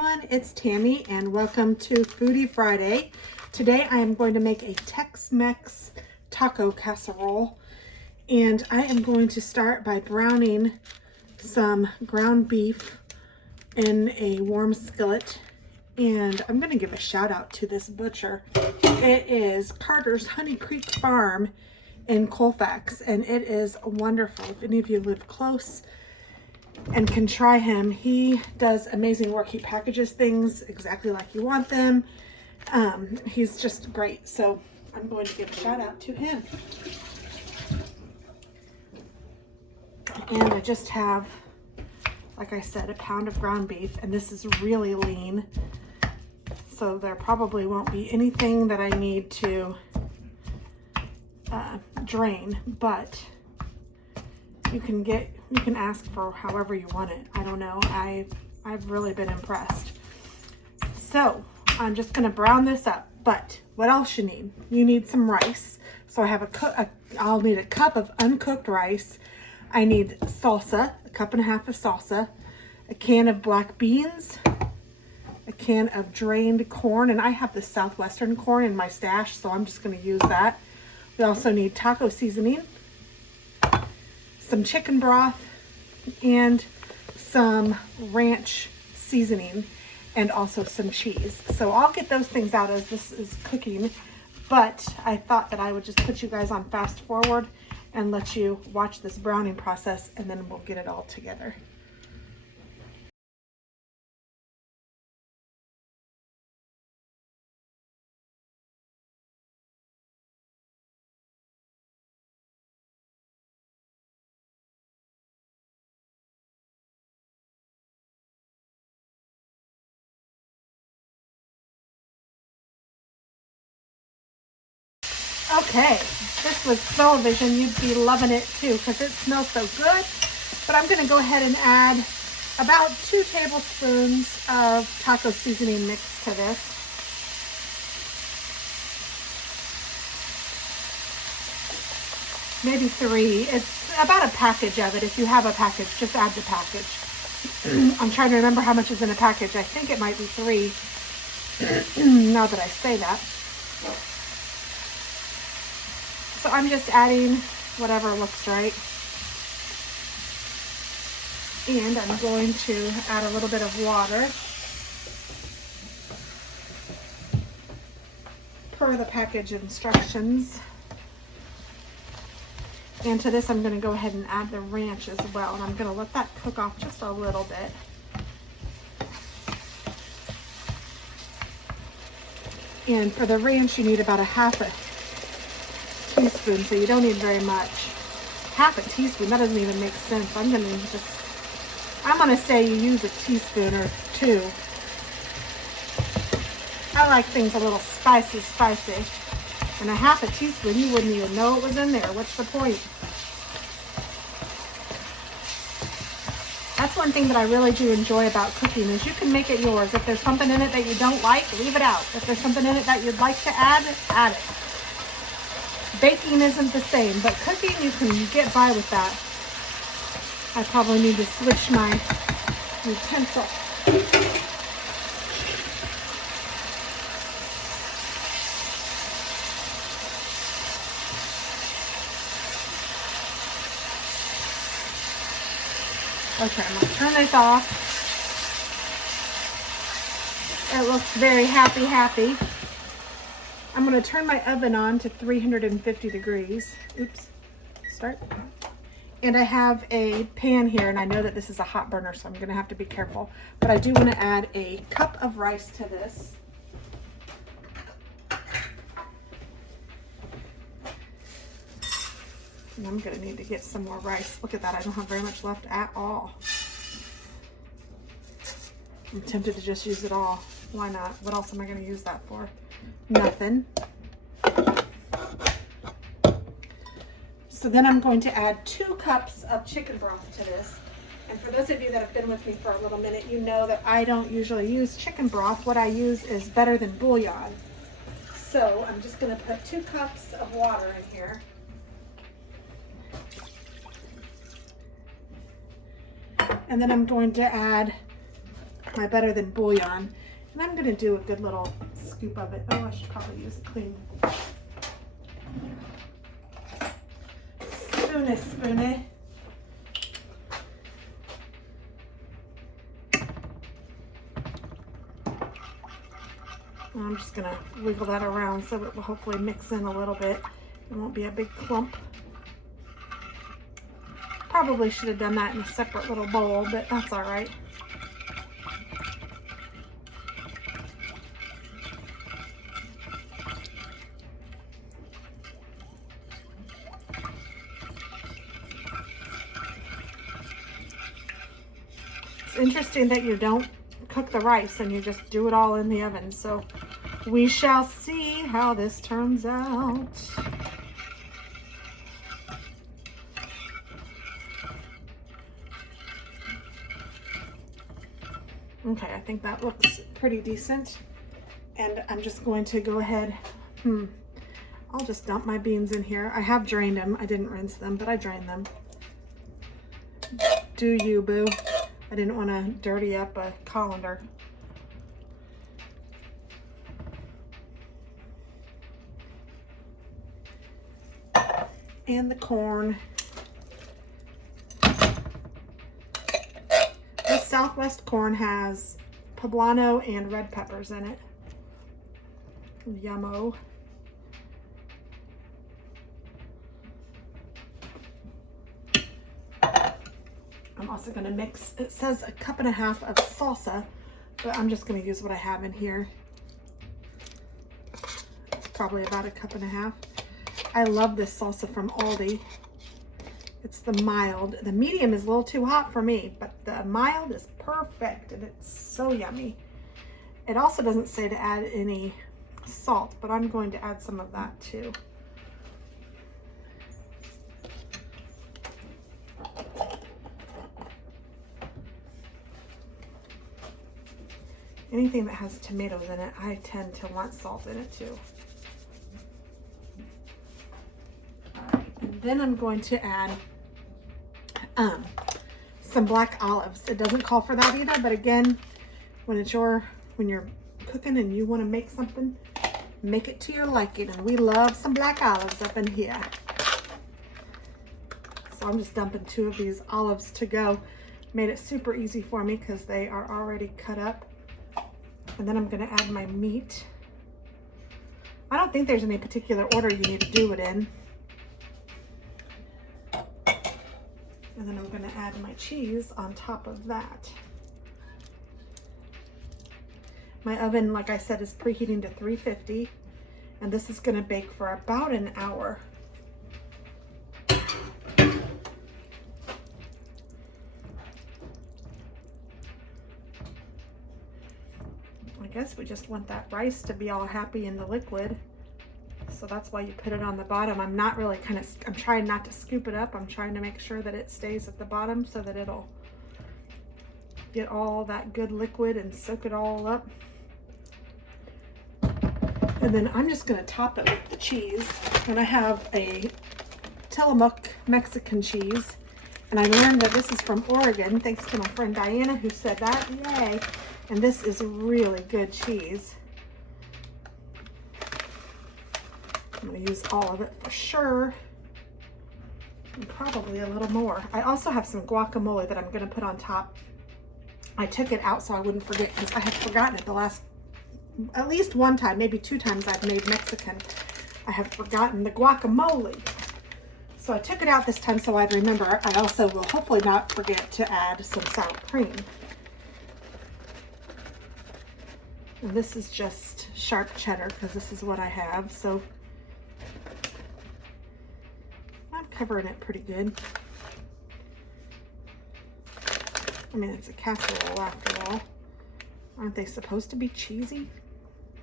everyone, it's Tammy and welcome to Foodie Friday. Today I am going to make a Tex Mex Taco Casserole, and I am going to start by browning some ground beef in a warm skillet. And I'm going to give a shout out to this butcher. It is Carter's Honey Creek Farm in Colfax, and it is wonderful. If any of you live close and can try him, he does amazing work. He packages things exactly like you want them. He's just great. So I'm going to give a shout out to him. And I just have, like I said, a pound of ground beef, and this is really lean. So there probably won't be anything that I need to drain, but you can ask for however you want it. I don't know. I've really been impressed. So I'm just going to brown this up. But what else you need? You need some rice. So I have I'll need a cup of uncooked rice. I need salsa, a cup and a half of salsa, a can of black beans, a can of drained corn, and I have the Southwestern corn in my stash, so I'm just going to use that. We also need taco seasoning, some chicken broth, and some ranch seasoning, and also some cheese. So I'll get those things out as this is cooking, but I thought that I would just put you guys on fast forward and let you watch this browning process, and then we'll get it all together. Okay, this was television. You'd be loving it too because it smells so good. But I'm going to go ahead and add about 2 tablespoons of taco seasoning mix to this. Maybe 3. It's about a package of it. If you have a package, just add the package. I'm trying to remember how much is in a package. I think it might be 3 now that I say that. So I'm just adding whatever looks right. And I'm going to add a little bit of water per the package instructions. And to this I'm going to go ahead and add the ranch as well. And I'm going to let that cook off just a little bit. And for the ranch you need about a half a teaspoon, so you don't need very much. Half a teaspoon, that doesn't even make sense. I'm gonna say you use a teaspoon or 2. I like things a little spicy. And a half a teaspoon, you wouldn't even know it was in there. What's the point? That's one thing that I really do enjoy about cooking is you can make it yours. If there's something in it that you don't like, leave it out. If there's something in it that you'd like to add, add it. Baking isn't the same, but cooking, you can get by with that. I probably need to switch my utensil. Okay, I'm gonna turn this off. It looks very happy. I'm going to turn my oven on to 350 degrees. Oops, start. And I have a pan here, and I know that this is a hot burner, so I'm going to have to be careful. But I do want to add a cup of rice to this. And I'm going to need to get some more rice. Look at that, I don't have very much left at all. I'm tempted to just use it all. Why not? What else am I going to use that for? Nothing. So then I'm going to add 2 cups of chicken broth to this. And for those of you that have been with me for a little minute, you know that I don't usually use chicken broth. What I use is better than bouillon. So I'm just going to put 2 cups of water in here. And then I'm going to add my better than bouillon. And I'm gonna do a good little scoop of it. Oh, I should probably use a clean spoony. I'm just gonna wiggle that around so it will hopefully mix in a little bit. It won't be a big clump. Probably should have done that in a separate little bowl, but that's all right. It's interesting that you don't cook the rice and you just do it all in the oven. So we shall see how this turns out. Okay, I think that looks pretty decent. And I'm just going to go ahead, I'll just dump my beans in here. I have drained them. I didn't rinse them, but I drained them. Do you, boo? I didn't want to dirty up a colander. And the corn. This Southwest corn has poblano and red peppers in it. Yummo. I'm also going to mix, it says 1.5 cups of salsa, but I'm just going to use what I have in here. It's probably about 1.5 cups. I love this salsa from Aldi. It's the mild. The medium is a little too hot for me, but the mild is perfect and it's so yummy. It also doesn't say to add any salt, but I'm going to add some of that too. Anything that has tomatoes in it, I tend to want salt in it too. All right, and then I'm going to add some black olives. It doesn't call for that either, but again, when you're cooking and you want to make something, make it to your liking, and we love some black olives up in here. So I'm just dumping 2 of these olives to go. Made it super easy for me because they are already cut up. And then I'm going to add my meat. I don't think there's any particular order you need to do it in. And then I'm going to add my cheese on top of that. My oven, like I said, is preheating to 350. And this is going to bake for about an hour. I guess we just want that rice to be all happy in the liquid. So that's why you put it on the bottom. I'm not really I'm trying not to scoop it up. I'm trying to make sure that it stays at the bottom so that it'll get all that good liquid and soak it all up. And then I'm just gonna top it with the cheese. And I have a Tillamook Mexican cheese. And I learned that this is from Oregon, thanks to my friend Diana who said that, yay. And this is really good cheese. I'm gonna use all of it for sure. And probably a little more. I also have some guacamole that I'm gonna put on top. I took it out so I wouldn't forget because I had forgotten it the last, at least one time, maybe 2 times I've made Mexican. I have forgotten the guacamole. So I took it out this time so I'd remember. I also will hopefully not forget to add some sour cream. And this is just sharp cheddar because this is what I have. So I'm covering it pretty good. I mean, it's a casserole after all. Aren't they supposed to be cheesy?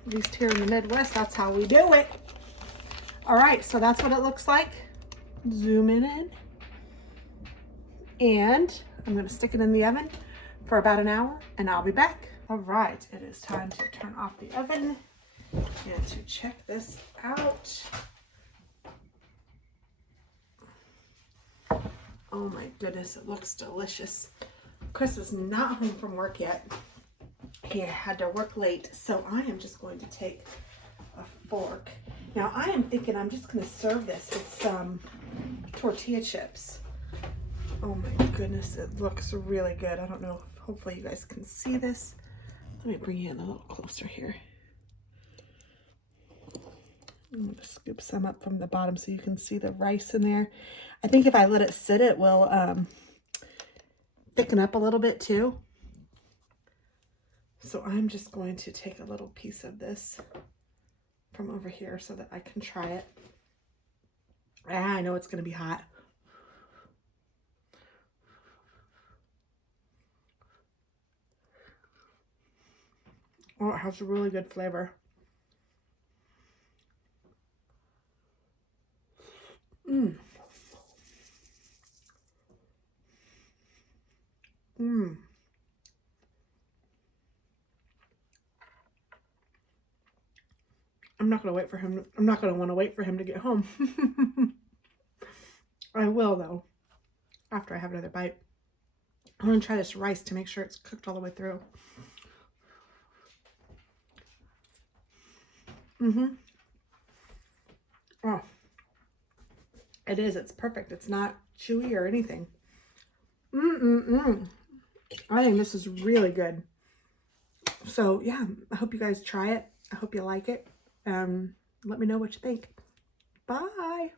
At least here in the Midwest, that's how we do it. All right, so that's what it looks like. Zoom in. And I'm gonna stick it in the oven for about an hour and I'll be back. All right, it is time to turn off the oven and to check this out. Oh my goodness, it looks delicious. Chris is not home from work yet. he had to work late, so I am just going to take a fork. Now I am thinking I'm just going to serve this with some tortilla chips. Oh my goodness, it looks really good. I don't know, hopefully you guys can see this. Let me bring you in a little closer here. I'm going to scoop some up from the bottom so you can see the rice in there. I think if I let it sit, it will thicken up a little bit too. So I'm just going to take a little piece of this from over here so that I can try it. I know it's going to be hot. Oh, it has a really good flavor. Mmm. Mmm. I'm not going to wait for him. I'm not going to want to wait for him to get home. I will, though, after I have another bite. I'm going to try this rice to make sure it's cooked all the way through. Oh, it is. It's perfect. It's not chewy or anything. I think this is really good. So, yeah, I hope you guys try it. I hope you like it. Let me know what you think. Bye.